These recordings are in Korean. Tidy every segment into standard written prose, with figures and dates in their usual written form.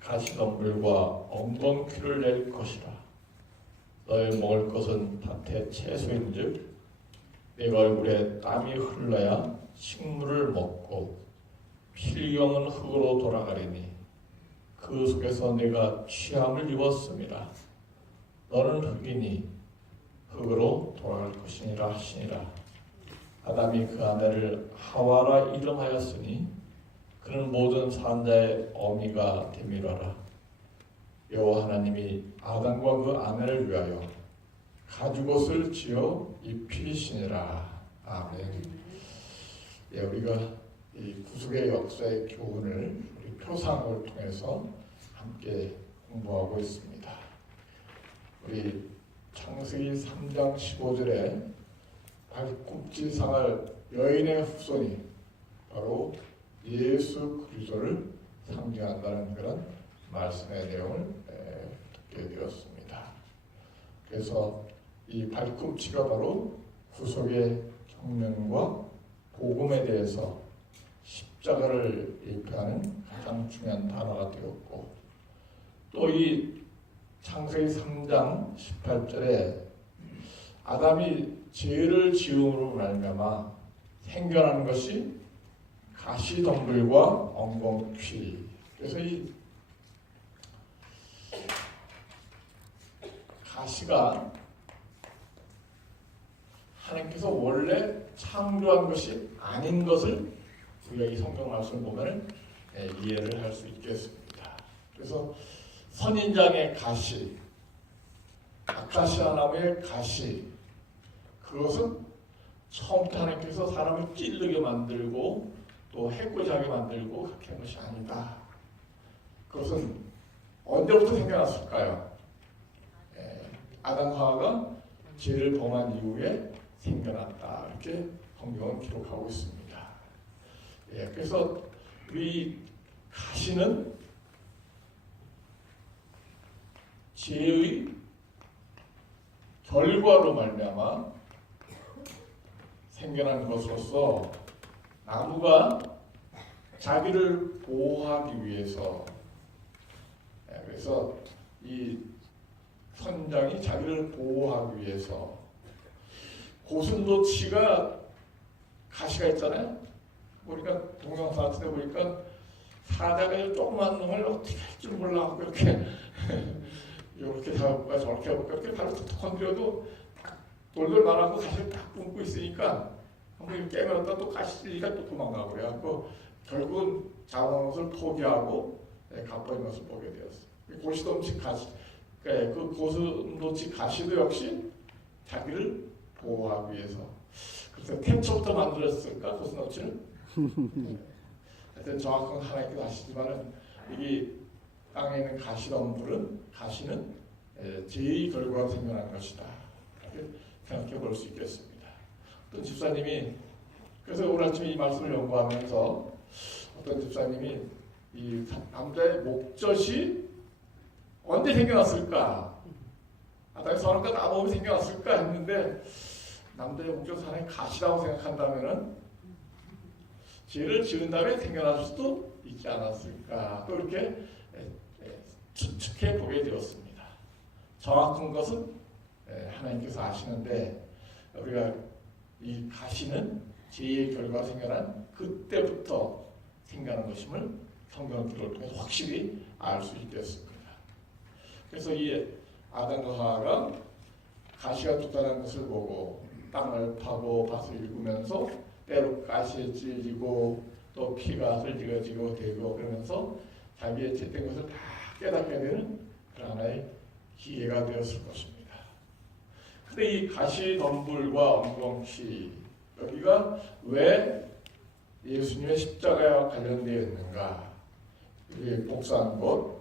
가시덤불과 엉겅퀴를 낼 것이라. 너의 먹을 것은 밭의 채소인즉 내가 얼굴에 땀이 흘러야 식물을 먹고 필경은 흙으로 돌아가리니 그 속에서 내가 취함을 입었음이라. 너는 흙이니 흙으로 돌아갈 것이니라 하시니라. 아담이 그 아내를 하와라 이름하였으니 그는 모든 산자의 어미가 됨이로라. 여호와 하나님이 아담과 그 아내를 위하여 가죽옷을 지어 입히시니라. 아멘. 예, 우리가 이 구속의 역사의 교훈을 우리 표상을 통해서 함께 공부하고 있습니다. 우리 창세기 3장 15절에 발꿈치상할 여인의 후손이 바로 예수 그리스도를 상징한다는 그런 말씀의 내용을 듣게 되었습니다. 그래서 이 발꿈치가 바로 구속의 경륜과 복음에 대해서 십자가를 얘기하는 가장 중요한 단어가 되었고, 또 이 창세기 3장 18절에 아담이 죄를 지음으로 말미암아 생겨나는 것이 가시덤불과 엉겅퀴. 그래서 이 가시가 하나님께서 원래 창조한 것이 아닌 것을 우리가 이 성경 말씀을 보면 이해를 할 수 있겠습니다. 그래서 선인장의 가시, 아카시아 나무의 가시, 그것은 처음부터 하나님께서 사람을 찔르게 만들고 또 해코지하게 만들고 그렇게 한 것이 아니다. 그것은 언제부터 생겨났을까요? 아담 하와가 죄를 범한 이후에 생겨났다. 이렇게 성경은 기록하고 있습니다. 그래서 우리 가시는 죄의 결과로 말미암아 생겨난 것으로서 나무가 자기를 보호하기 위해서, 그래서 이 선장이 자기를 보호하기 위해서 고슴도치가 가시가 있잖아요. 보니까 동영상 같은 데 보니까 사자가 조그만 놈을 어떻게 할 줄 몰라 그렇게 이렇게 잡을까 저렇게 해볼까 이렇게 바로 툭툭 건드려도 돌돌 말하고 가시를 딱 뿜고 있으니까 한번 깨물었다 또 가시가 또 도망가고 그래갖고 결국은 잡아놓은 것을 포기하고 갚아진 것을 보게 되었어요. 고슴도치 가시, 그 고슴도치 가시도 역시 자기를 보호하기 위해서. 그래서 태초부터 만들었을까 고슴도치는? 하여튼 정확한 건 하나님께서 아시지만은 이 땅에 있는 가시덤불은 가시는 죄의 결과가 생겨난 것이다. 이렇게 생각해 볼 수 있겠습니다. 어떤 집사님이, 그래서 오늘 아침에 이 말씀을 연구하면서 어떤 집사님이 이 남자의 목젖이 언제 생겨났을까? 아담이 선악과 나무에 생겨났을까 했는데 남자의 목젖은 하나의 가시라고 생각한다면은 죄를 지은 다음에 생겨날 수도 있지 않았을까? 또 이렇게 추측해 보게 되었습니다. 정확한 것은 하나님께서 아시는데 우리가 이 가시는 죄의 결과가 생겨난 그때부터 생겨난 것임을 성경 기록을 통해서 확실히 알 수 있겠습니다. 그래서 이 아담과 하와가 가시가 돋다는 것을 보고 땅을 파고 밭을 일구면서 때로 가시에 찔리고 또 피가 흘리어지고 되고 그러면서 자기의 죄된 것을 다 깨닫게 되는 그런 하나의 기회가 되었을 것입니다. 그런데 이 가시덤불과 엉겅퀴, 여기가 왜 예수님의 십자가와 관련되어 있는가? 이게 복사한 것,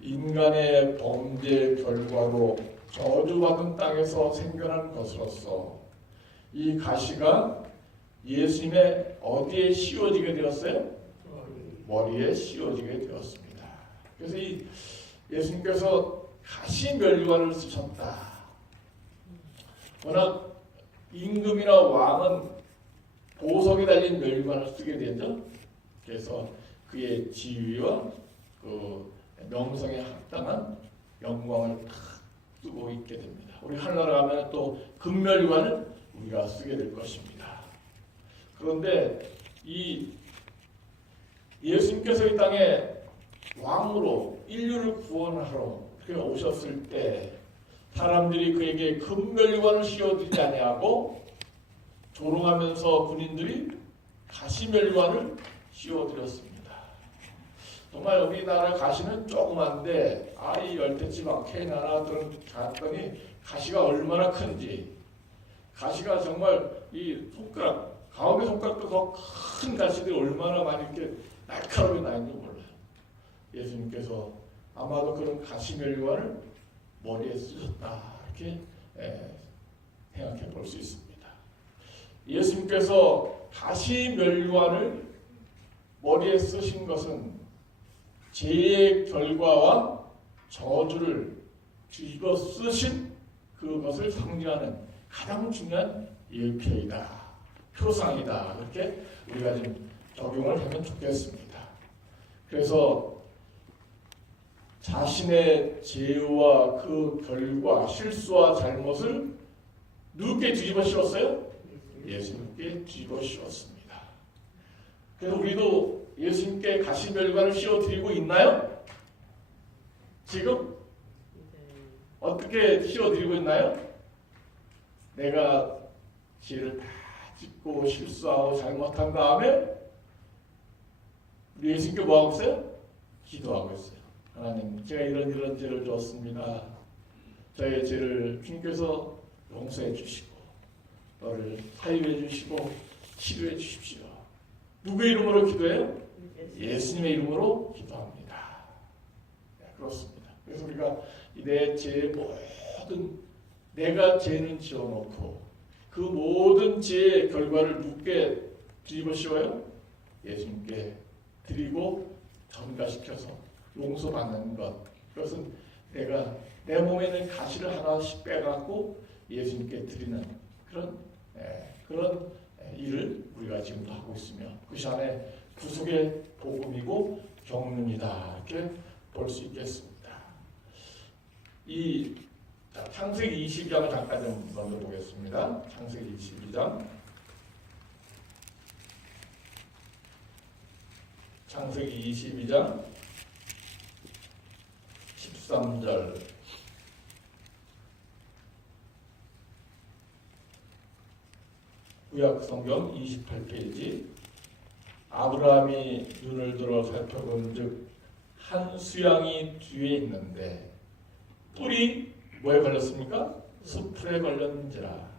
인간의 범죄 결과로 저주받은 땅에서 생겨난 것으로서 이 가시가 예수님의 어디에 씌워지게 되었어요? 머리에 씌워지게 되었습니다. 그래서 이 예수님께서 가시 면류관을 쓰셨다. 워낙 임금이나 왕은 보석에 달린 면류관을 쓰게 되죠. 그래서 그의 지위와 그 명성에 합당한 영광을 다 쓰고 있게 됩니다. 우리 하늘나라 가면 또 금멸관을 우리가 쓰게 될 것입니다. 그런데 이 예수님께서 이 땅에 왕으로 인류를 구원하러 그렇게 오셨을 때 사람들이 그에게 금멸관을 씌워드리지 아니하고 조롱하면서 군인들이 가시멸관을 씌워드렸습니다. 정말 우리나라 가시는 조그만데 이 열대지방 케냐나들은 갔더니 가시가 얼마나 큰지, 가시가 정말 이 손가락 가운데 손가락도 더 큰 가시들이 얼마나 많이 이렇게 날카롭게 나 있는지 몰라요. 예수님께서 아마도 그런 가시멸관을 머리에 쓰셨다 이렇게 생각해 볼 수 있습니다. 예수님께서 가시멸관을 머리에 쓰신 것은 죄의 결과와 저주를 뒤집어 쓰신 그것을 상징하는 가장 중요한 일표이다, 표상이다, 이렇게 우리가 좀 적용을 하면 좋겠습니다. 그래서 자신의 죄와 그 결과, 실수와 잘못을 누구께 뒤집어 씌웠어요? 예수님께 뒤집어 씌웠습니다. 그래서 우리도 예수님께 가시멸관을 씌워드리고 있나요? 지금? 어떻게 씌워드리고 있나요? 내가 죄를 다 짓고 실수하고 잘못한 다음에 우리 예수님께 뭐하고 있어요? 기도하고 있어요. 하나님, 제가 이런 죄를 졌습니다. 저의 죄를 주님께서 용서해 주시고 너를 사유해 주시고 치료해 주십시오. 누구의 이름으로 기도해요? 예수님의 이름으로 기도합니다. 네, 그렇습니다. 그래서 우리가 내 죄의 모든, 내가 죄는 지어놓고 그 모든 죄의 결과를 누구께 뒤집어 씌워요? 예수님께 드리고 전가시켜서 용서받는 것. 그것은 내가 내 몸에 있는 가시를 하나씩 빼갖고 예수님께 드리는 그런 일을 우리가 지금도 하고 있으며 그것이 안에 구속의 복음이고 경륜이다 이렇게 볼 수 있겠습니다. 창세기 22장을 잠깐 좀 먼저 보겠습니다. 창세기 22장. 창세기 22장 13절. 구약 성경 28페이지. 아브라함이 눈을 들어 살펴본즉 한 수양이 뒤에 있는데 뿔이 뭐에 걸렸습니까? 숯불에 걸렸는지라.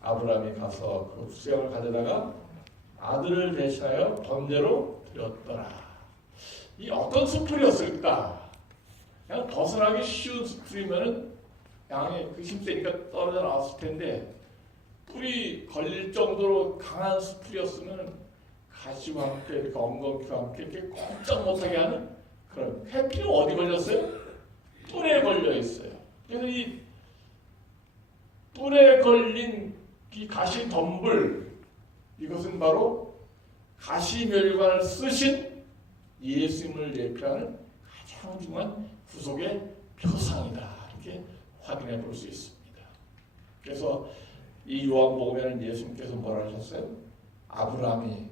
아브라함이 가서 그 수양을 가져다가 아들을 대신하여 번제로 드렸더라. 이 어떤 숯불이었을까? 그냥 벗어나기 쉬운 숯불이면은 양이 그 힘세니까 떨어져 나왔을 텐데 뿔이 걸릴 정도로 강한 숯불이었으면 가시와 함께 이렇게 엉겅퀴와 함께 이렇게 꼼짝 못하게 하는 그런. 해필 어디 걸렸어요? 뿔에 걸려 있어요. 그래서 이 뿔에 걸린 이 가시 덤불, 이것은 바로 가시멸관을 쓰신 예수님을 예표하는 가장 중요한 구속의 표상이다 이렇게 확인해 볼 수 있습니다. 그래서 이 요한복음에는 예수님께서 뭐라 하셨어요? 아브라함이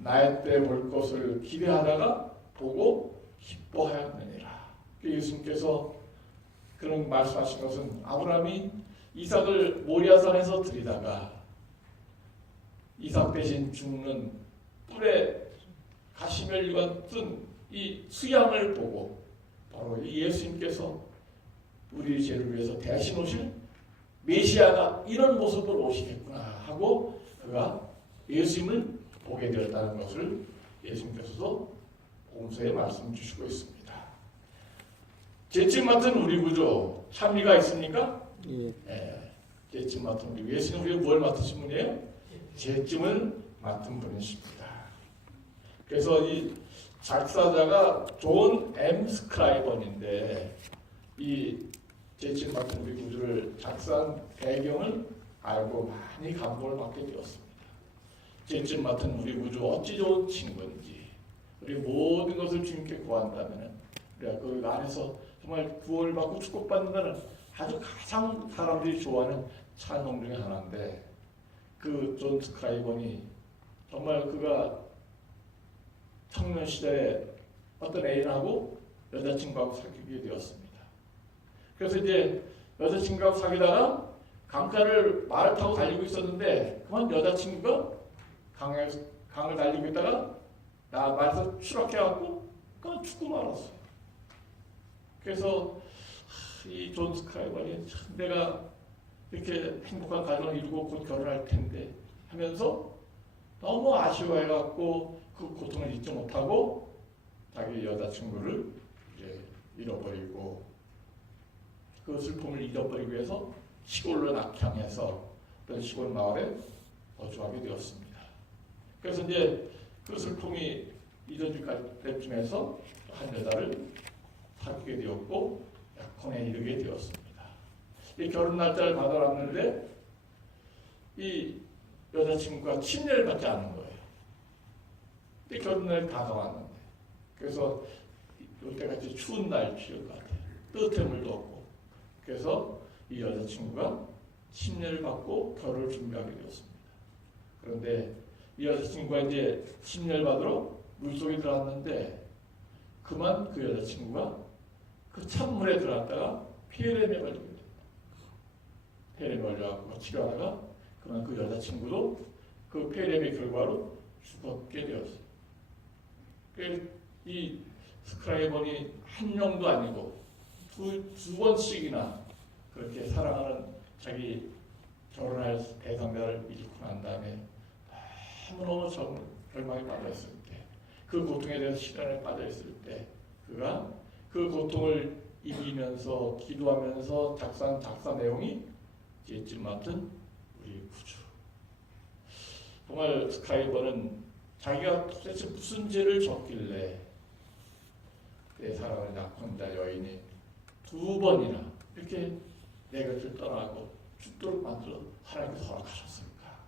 나의 때 볼 것을 기대하다가 보고 기뻐하였느니라. 예수님께서 그런 말씀하신 것은 아브라함이 이삭을 모리아산에서 드리다가 이삭 대신 죽는 뿔에 가시멸관 뜬 이 수양을 보고 바로 이 예수님께서 우리 죄를 위해서 대신 오실 메시아가 이런 모습으로 오시겠구나 하고 그가 예수님을 보게 되었다는 것을 예수님께서도 공서에 말씀 주시고 있습니다. 죄짐 맡은 우리 구조 찬미가 있습니까? 예. 죄짐 맡은 우리 예수님 우리가 뭘 맡으신 분이에요? 죄짐을 맡은 분이십니다. 그래서 이 작사자가 존 M. 스크라이번인데 이 죄짐 맡은 우리 구조를 작사한 배경을 알고 많이 감동을 받게 되었습니다. 죄짐 맡은 우리 구조 어찌 좋은 친구인지 우리 모든 것을 주님께 구한다면 우리가 그 안에서 정말 구원을 받고 축복받는다는 아주 가장 사람들이 좋아하는 찬송 중에 하나인데 그 존 스크라이번이 정말 그가 청년 시절에 어떤 애인하고 여자친구하고 사귀게 되었습니다. 그래서 이제 여자친구하고 사귀다가 강가를 말을 타고 달리고 있었는데 그만 여자친구가 강을 달리고 있다가 말에서 추락해갖고 그냥 죽고 말았어요. 그래서 이 존 스크라이번이 참 내가 이렇게 행복한 가정을 이루고 곧 결혼할 텐데 하면서 너무 아쉬워해갖고 그 고통을 잊지 못하고 자기 여자친구를 이제 잃어버리고 그 슬픔을 잊어버리기 위해서 시골로 낙향해서 어떤 시골 마을에 거주하게 되었습니다. 그래서 이제 그 슬픔이 잊어질 때쯤에서 한 여자를 사귀게 되었고 약혼에 이르게 되었습니다. 이 결혼 날짜를 받아놨는데 이 여자친구가 침례를 받지 않은 거예요. 근데 결혼날이 다가왔는데 그래서 이때같이 추운 날씨일 것 같아요. 뜨뜻한 물도 없고 그래서 이 여자친구가 침례를 받고 결혼을 준비하게 되었습니다. 그런데 이 여자친구가 이제 침례를 받으러 물속에 들어갔는데 그만 그 여자친구가 그 찬물에 들어갔다가 폐렴에 걸리게 됩니다. 폐렴에 걸려갖고 치료하다가 그만 그 여자친구도 그 폐렴의 결과로 죽었게 되었어요. 이 스크라이번이 한 명도 아니고 두 번씩이나 그렇게 사랑하는 자기 결혼할 대상자를 잃고 난 다음에 너무너무 절망에 빠져있을 때, 그 고통에 대해서 시련에 빠져있을 때 그가 그 고통을 이기면서 기도하면서 작사한 작사 내용이 죄짐 맡은 우리 구주. 정말 스크라이번은 자기가 도대체 무슨 죄를 졌길래 내 사랑을 낳은 자 여인이 두 번이나 이렇게 내 곁을 떠나고 죽도록 만들어 하나님께서 허락하셨을까?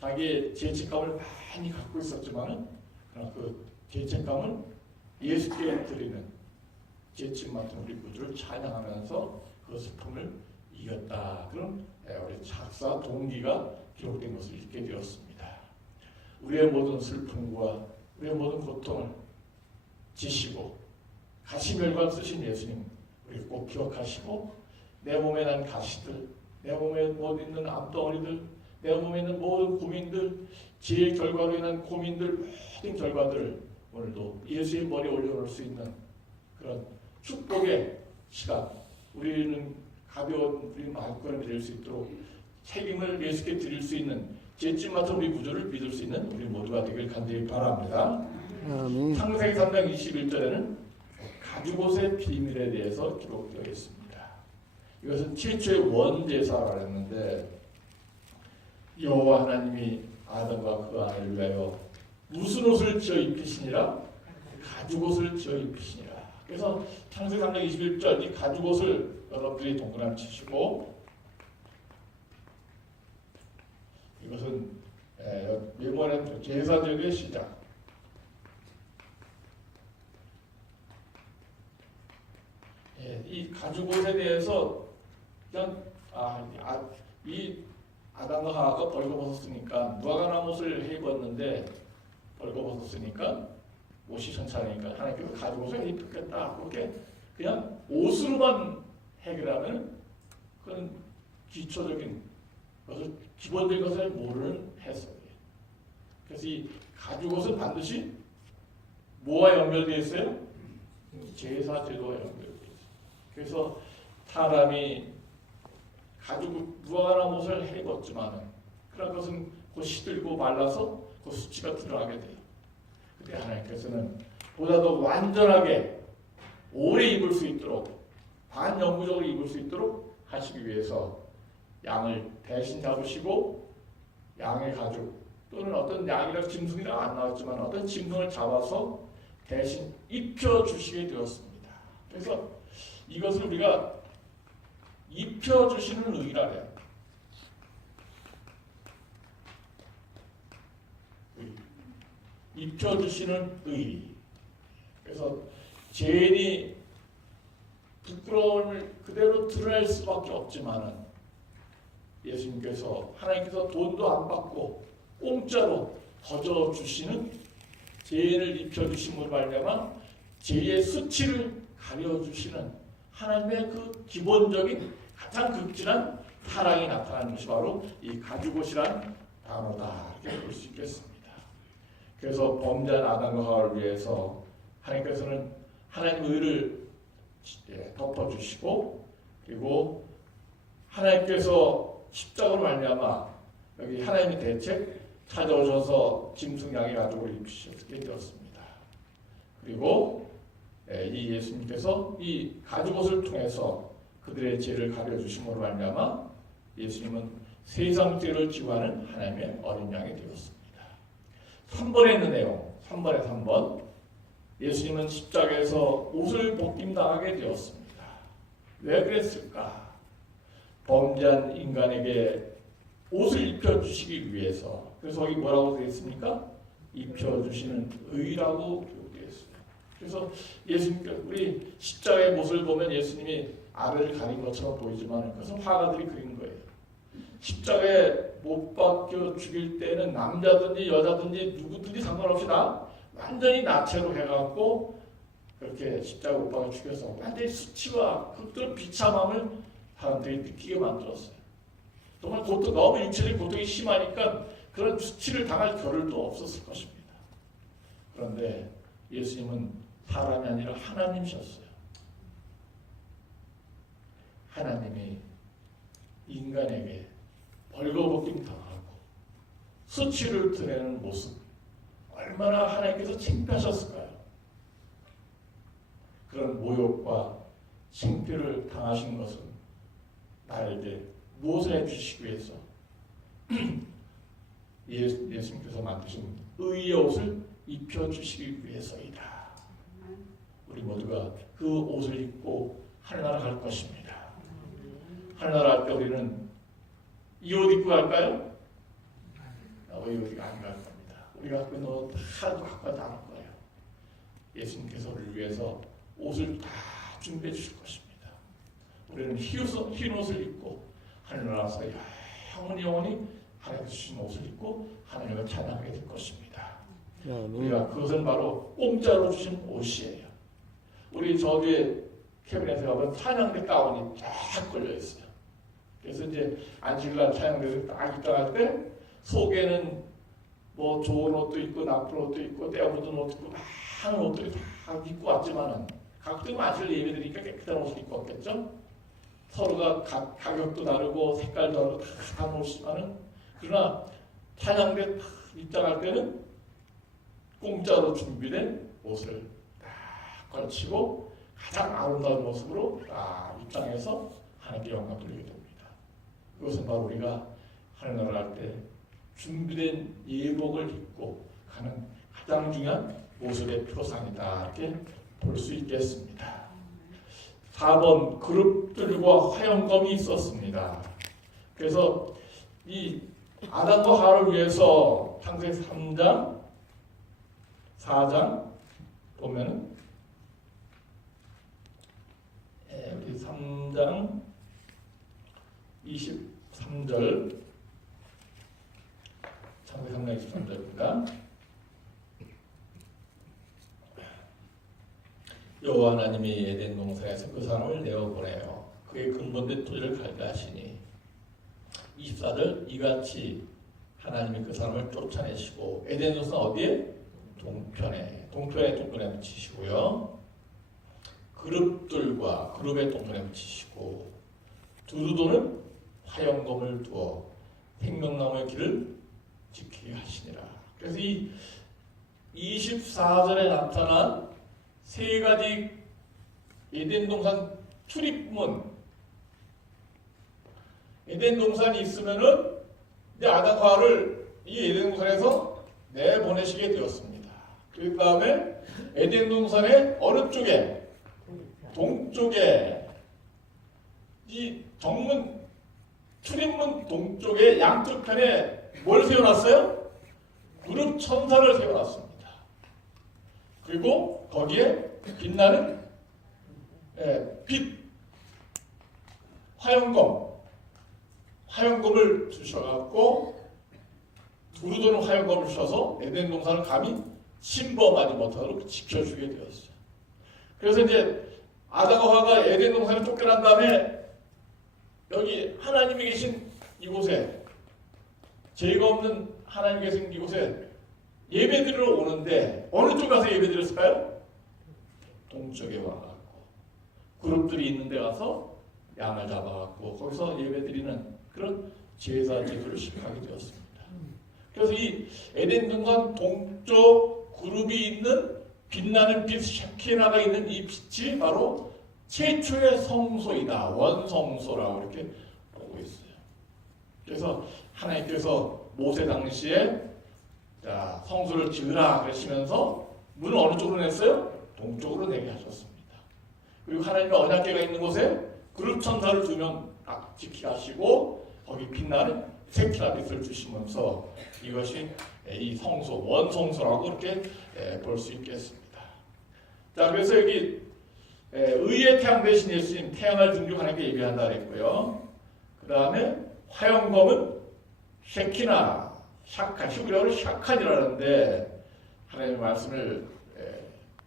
자기의 죄책감을 많이 갖고 있었지만은 그러나 그 죄책감을 예수께 드리는 죄짐 맡은 우리 구주를 찬양하면서 그 슬픔을 이겼다. 그런 우리 작사 동기가 기록된 것을 읽게 되었습니다. 우리의 모든 슬픔과 우리의 모든 고통을 지시고 가시멸관 쓰신 예수님 우리 꼭 기억하시고 내 몸에 난 가시들, 내 몸에 있는 암덩어리들, 내 몸에 있는 모든 고민들, 죄의 결과로 인한 고민들, 모든 결과들을 오늘도 예수의 머리에 올려놓을 수 있는 그런 축복의 시간, 우리는 가벼운 우리 마음걸음이 될 수 있도록 책임을 예수께 드릴 수 있는 죄짐 맡은 우리 구주를 믿을 수 있는 우리 모두가 되길 간절히 바랍니다. 창세기 3장 21절에는 가죽옷의 비밀에 대해서 기록되어 있습니다. 이것은 최초의 원제사라 했는데 여호와 하나님이 아담과 그 아내를 위하여 무슨 옷을 지어 입히시니라? 가죽옷을 지어 입히시니라. 그래서 창세기 3장 21절 이 가죽옷을 여러분들이 동그라미 치시고 이것은 명월의 제사절의 시작. 이 가죽옷에 대해서 그냥 이 아담과 하와가 벌거벗었으니까 무화과나무 옷을 해 입었는데 벌거벗었으니까 옷이 천천하니까 하나님께서 가죽옷을 입혔겠다. 그렇게 그냥 옷으로만 해결하면 그건 기초적인 것을 기본적인 것을 모르는 해석이에요. 그래서 이 가죽옷은 반드시 뭐와 연결되어 있어요? 제사 제도와 연결되어 있어요. 그래서 사람이 가죽 무화과나무 옷을 해 입었지만은 그런 것은 곧 시들고 말라서 그 수치가 드러나게 돼요. 근데 하나님께서는 보다 더 완전하게 오래 입을 수 있도록 반영구적으로 입을 수 있도록 하시기 위해서 양을 대신 잡으시고 양의 가죽 또는 어떤 양이랑 짐승이랑 안 나왔지만 어떤 짐승을 잡아서 대신 입혀주시게 되었습니다. 그래서 이것을 우리가 입혀주시는 의라 해요. 입혀주시는 의. 그래서 죄인이 부끄러움을 그대로 드러낼 수밖에 없지만은 예수님께서 하나님께서 돈도 안 받고 공짜로 거저 주시는 죄인을 입혀주심으로 말미암아 죄의 수치를 가려주시는 하나님의 그 기본적인 가장 극진한 사랑이 나타나는 것이 바로 이 가죽옷이란 단어다 이렇게 볼 수 있겠습니다. 그래서 범죄한 아담과 하와를 위해서 하나님께서는 하나님의 의를 덮어주시고 그리고 하나님께서 십자가로 말미암아 여기 하나님의 대책 찾아오셔서 짐승 양의 가죽을 입히셨게 되었습니다. 그리고 이 예수님께서 이 가죽옷을 통해서 그들의 죄를 가려주심으로 말미암아 예수님은 세상 죄를 지고하는 하나님의 어린 양이 되었습니다. 3번에 있는 내용, 3번에 3번 예수님은 십자가에서 옷을 벗김당하게 되었습니다. 왜 그랬을까? 범죄한 인간에게 옷을 입혀주시기 위해서. 그래서 거기 뭐라고 되어 있습니까? 입혀주시는 의라고 되어 있어요. 그래서 예수님께서 우리 십자가의 모습을 보면 예수님이 아래를 가린 것처럼 보이지만 그것은 화가들이 그린 거예요. 십자가에 못 박혀 죽일 때는 남자든지 여자든지 누구든지 상관없이 다 완전히 나체로 해갖고 그렇게 십자가 못 박혀 죽여서 완전히 수치와 그들 비참함을 사람들이 느끼게 만들었어요. 정말 고통, 너무 육체적 고통이 심하니까 그런 수치를 당할 겨를도 없었을 것입니다. 그런데 예수님은 사람이 아니라 하나님이셨어요. 하나님이 인간에게 벌거벗김 당하고 수치를 드러내는 모습 얼마나 하나님께서 창피하셨을까요? 그런 모욕과 창피를 당하신 것은 나에게 무엇을 해주시기 위해서 예수님께서 만드신 의의 옷을 입혀주시기 위해서이다. 우리 모두가 그 옷을 입고 하늘나라 갈 것입니다. 하늘나라 갈 때 우리는 이 옷 입고 갈까요? 이 옷이 안 갈 겁니다. 우리가 갖고 있는 옷 다 갖고 나갈 거예요. 예수님께서 우리를 위해서 옷을 다 준비해 주실 것입니다. 우리는 흰 옷을 입고 하늘나라에서 영원히 하나님께서 주신 옷을 입고 하나님을 찬양하게 될 것입니다. 우리가 그것은 바로 공짜로 주신 옷이에요. 우리 저 뒤에 캐비넷에 가면 찬양대 가운이 쫙 걸려 있어요. 그래서 이제 안식일날 찬양대를 딱 입장할 때 속에는 뭐 좋은 옷도 있고 나쁜 옷도 있고 때 묻은 옷도 있고 많은 옷들이 다 입고 왔지만은 각종 안식일 예배드리니까 깨끗한 옷을 입고 왔겠죠. 서로가 가격도 다르고 색깔도 다르고 다 옷이지만은 그러나 찬양대 입장할 때는 공짜로 준비된 옷을 딱 걸치고 가장 아름다운 모습으로 딱 입장해서 하나님께 영광 돌리게 됩니다. 그것은 바로 우리가 하늘나라 갈 때 준비된 예복을 입고 가는 가장 중요한 모습의 표상이다 이렇게 볼 수 있겠습니다. 4번 그룹들과 화영검이 있었습니다. 그래서 이 아담과 하와를 위해서 창세기 3장 4장 보면은 우리 3장 23절 창세기 3장 23절입니다. 여호와 하나님이 에덴 동산에서 그 사람을 내어보내어 그의 근본된 토지를 갈게 하시니 24절 이같이 하나님이 그 사람을 쫓아내시고 에덴 동산 어디에? 동편에 동편에 묻히시고요. 그룹들과 그룹의 동편에 묻히시고 두루도는 화영검을 두어 생명나무의 길을 지키게 하시니라. 그래서 이 24절에 나타난 세 가지 에덴 동산 출입문, 에덴 동산이 있으면은 이제 아담과 하와를 이 에덴 동산에서 내보내시게 되었습니다. 그 다음에 에덴 동산의 어느 쪽에? 동쪽에 이 정문 출입문 동쪽에 양쪽 편에 뭘 세워놨어요? 그룹 천사를 세워놨습니다. 그리고 거기에 빛나는 빛, 화염검을 주셔갖고 두루 도는 화염검을 주셔서 에덴 동산을 감히 침범하지 못하도록 지켜주게 되었어요. 그래서 이제 아담과 하와가 에덴 동산을 쫓겨난 다음에 여기 하나님이 계신 이곳에, 죄가 없는 하나님이 계신 이곳에 예배드리러 오는데 어느 쪽 가서 예배드렸을까요? 동쪽에 와갖고 그룹들이 있는 데 가서 양을 잡아갖고 거기서 예배드리는 그런 제사 제도를 시작하게 되었습니다. 그래서 이 에덴 동산 동쪽 그룹이 있는 빛나는 빛 샤키나가 있는 이 빛이 바로 최초의 성소이다, 원성소라고 이렇게 보고 있어요. 그래서 하나님께서 모세 당시에 자, 성소를 지으라 그러시면서 문을 어느 쪽으로 냈어요? 동쪽으로 내게 하셨습니다. 그리고 하나님의 언약궤가 있는 곳에 그룹 천사를 2명 지키게 하시고 거기 빛나는 세키나 빛을 주시면서 이것이 이 성소, 원성소라고 이렇게 볼 수 있겠습니다. 자, 그래서 여기 의의 태양 대신 예수님, 태양을 등지고 하나님께 예배한다 그랬고요. 그 다음에 화염검은 셰키나, 샤칸, 히브리어로 샤칸이라는데 하나님의 말씀을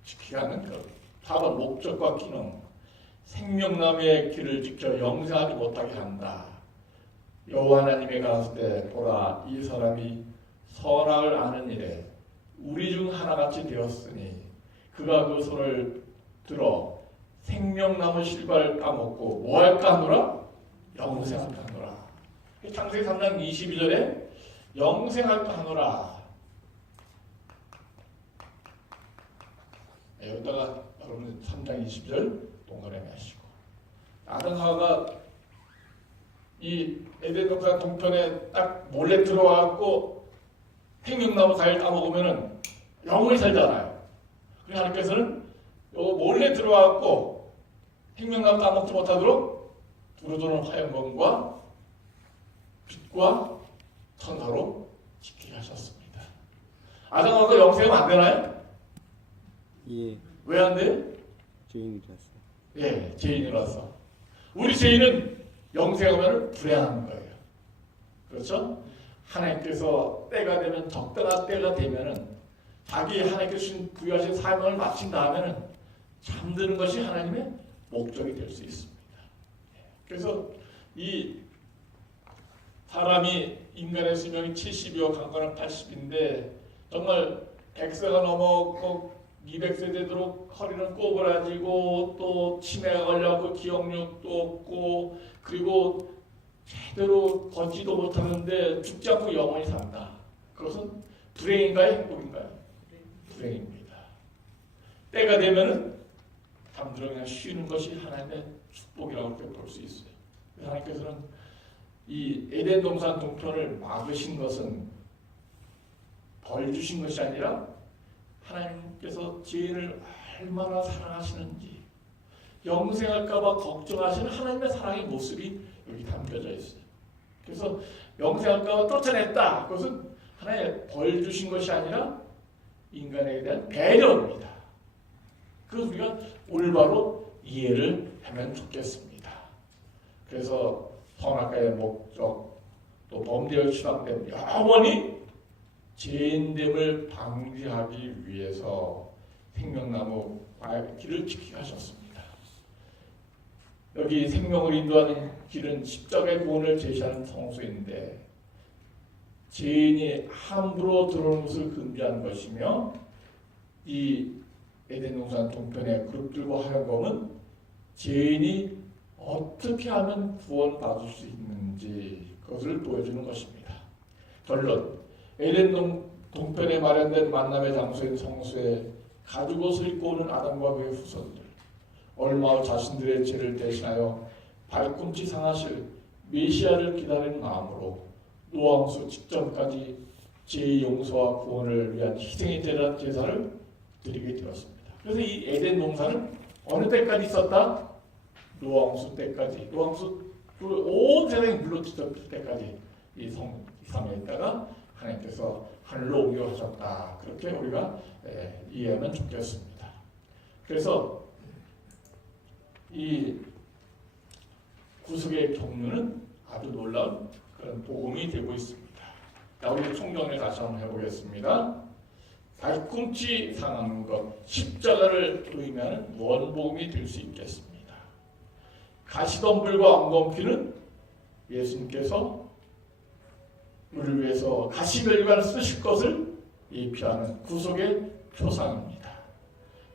지키게 하는 그 사번 목적과 기능, 생명나무의 길을 지켜 영생하지 못하게 한다. 여호와 하나님의 가라사대 때 보라, 이 사람이 선악을 아는 일에 우리 중 하나같이 되었으니 그가 그 손을 들어 생명나무 실과를 까먹고 뭐 할까 하노라? 영생할까 하노라. 창세기 3장 22절에 영생할까 하노라. 여기다가 여러분 3장 20절 동그라미 하시고, 아담과 하와가 이 에덴 동산 동편에 딱 몰래 들어와갖고 생명나무 과일 따먹으면은 영원히 살잖아요. 그래서 하나님께서는 요거 몰래 들어와갖고 생명나무 따먹지 못하도록 두루두루 화염검과 빛과 천사로 지키게 하셨습니다. 아담과 하와가 영생하면 안 되나요? 예. 왜 안 돼요? 죄인이라서. 예, 죄인이라서. 우리 죄인은 영생하면 불행한 거예요. 그렇죠? 하나님께서 때가 되면, 적당한 때가 되면은 자기 하나님께서 부여하신 사명을 마친 다음에는 잠드는 것이 하나님의 목적이 될 수 있습니다. 그래서 이 사람이 인간의 수명이 70이요 강건은 80인데 정말 100세가 넘었고 200세 되도록 허리는 꼬부라지고 또 치매가 걸려서 기억력도 없고 그리고 제대로 걷지도 못하는데 죽지 않고 영원히 산다. 그것은 불행인가요? 행복인가요? 불행입니다. 때가 되면은 잠들어 그냥 쉬는 것이 하나님의 축복이라고 볼 수 있어요. 하나님께서는 이 에덴 동산 동편을 막으신 것은 벌 주신 것이 아니라 하나님께서 죄인을 얼마나 사랑하시는지, 영생할까봐 걱정하시는 하나님의 사랑의 모습이 여기 담겨져 있어요. 그래서 영생할까봐 쫓아냈다. 그것은 하나의 벌 주신 것이 아니라 인간에 대한 배려입니다. 그래서 우리가 올바로 이해를 하면 좋겠습니다. 그래서 선악과의 목적, 또 범죄에 추락된 영원히 죄인됨을 방지하기 위해서 생명나무 길을 지키게 하셨습니다. 여기 생명을 인도하는 길은 십자가의 구원을 제시하는 성소인데 죄인이 함부로 들어오는 것을 금지하는 것이며, 이 에덴 동산 동편의 그룹들과 화염검은 죄인이 어떻게 하면 구원받을 수 있는지 그것을 보여주는 것입니다. 결론, 에덴 동편에 마련된 만남의 장소인 성소에 가죽옷을 입고 오는 아담과 그의 후손들, 얼마 후 자신들의 죄를 대신하여 발꿈치 상하실 메시아를 기다리는 마음으로 노아홍수 직전까지 죄의 용서와 구원을 위한 희생의 제사를 드리게 되었습니다. 그래서 이 에덴 동산은 어느 때까지 있었다? 노아홍수 때까지. 노아홍수 온 세상이 물로 뒤덮일 때까지 이 성에 있다가 하나님께서 하늘로 옮겨가셨다. 그렇게 우리가 이해하면 좋겠습니다. 그래서 이 구속의 경륜은 아주 놀라운 그런 복음이 되고 있습니다. 자, 우리 총정리 다시 한번 해보겠습니다. 발꿈치 상한 것, 십자가를 의미하는 원복음이 될 수 있겠습니다. 가시덤불과 엉겅퀴는 예수님께서 우리를 위해서 가시별관을 쓰실 것을 예표하는 구속의 표상입니다.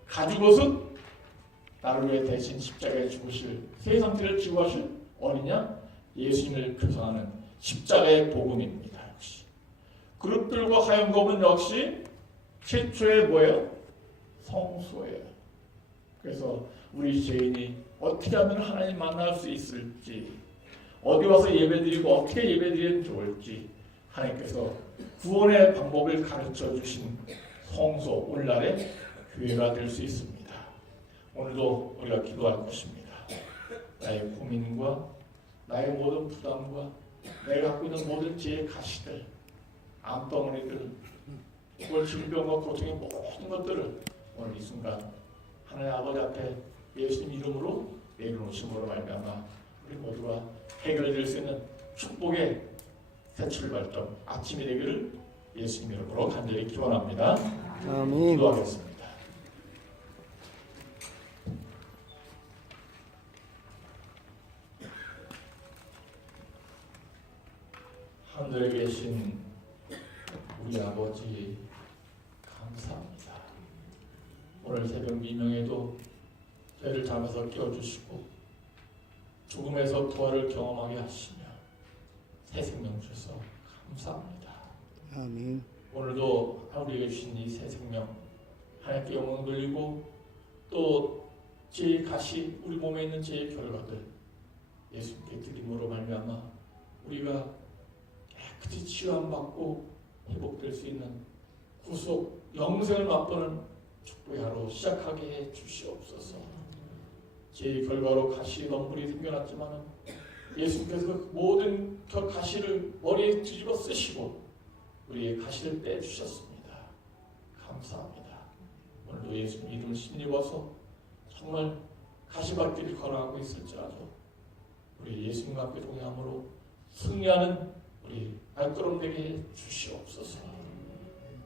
가죽옷은 나를 위해 대신 십자가에 죽으실, 세상 죄를 지고 하실 어린양 예수님을 표상하는 십자가의 복음입니다. 역시 그릇들과 하얀 검은 역시 최초의 뭐예요? 성소예요. 그래서 우리 죄인이 어떻게 하면 하나님 만날 수 있을지, 어디 와서 예배드리고 어떻게 예배드리면 좋을지 하나님께서 구원의 방법을 가르쳐 주신 성소, 오늘날의 교회가 될 수 있습니다. 오늘도 우리가 기도할 것입니다. 나의 고민과 나의 모든 부담과 내가 갖고 있는 모든 죄의 가시들, 암덩어리들, 그걸 질병과 고통의 모든 것들을 오늘 이 순간 하나님 아버지 앞에 예수님 이름으로 내려놓으심으로 말미암아 우리 모두가 해결될 수 있는 축복의 새 출발점 아침이 되기를 예수님 이름으로 간절히 기원합니다. 아멘. 기도하겠습니다. 하늘에 계신 우리 아버지 감사합니다. 오늘 새벽 미명에도 저희를 잠에서 깨워주시고 죽음에서 부활을 경험하게 하시며 새 생명 주셔서 감사합니다. 아멘. 오늘도 우리에게 주신 이 새 생명 하나님께 영광 돌리고 또 죄의 가시 우리 몸에 있는 죄의 결과들 예수님께 드림으로 말미암아 우리가 깨끗이 치유함받고 회복될 수 있는 구속 영생을 맛보는 축복의 하루 시작하게 해 주시옵소서. 죄의 결과로 가시 덤불이 생겨났지만 예수님께서 그 모든 가시를 머리에 뒤집어 쓰시고 우리의 가시를 빼주셨습니다. 감사합니다. 오늘도 예수님 이름을 힘입어서 정말 가시밭길을 걸어가고 있을지라도 우리 예수님과 함께 동행함으로 승리하는 우리 발걸음 되게 해 주시옵소서.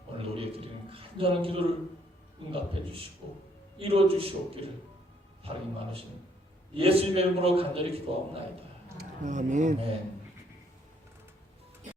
오늘도 우리의 드리는 간절한 기도를 응답해 주시고 이루어 주시옵기를 사랑이 많으신 예수님의 이름으로 간절히 기도하옵나이다. 아멘. 아멘.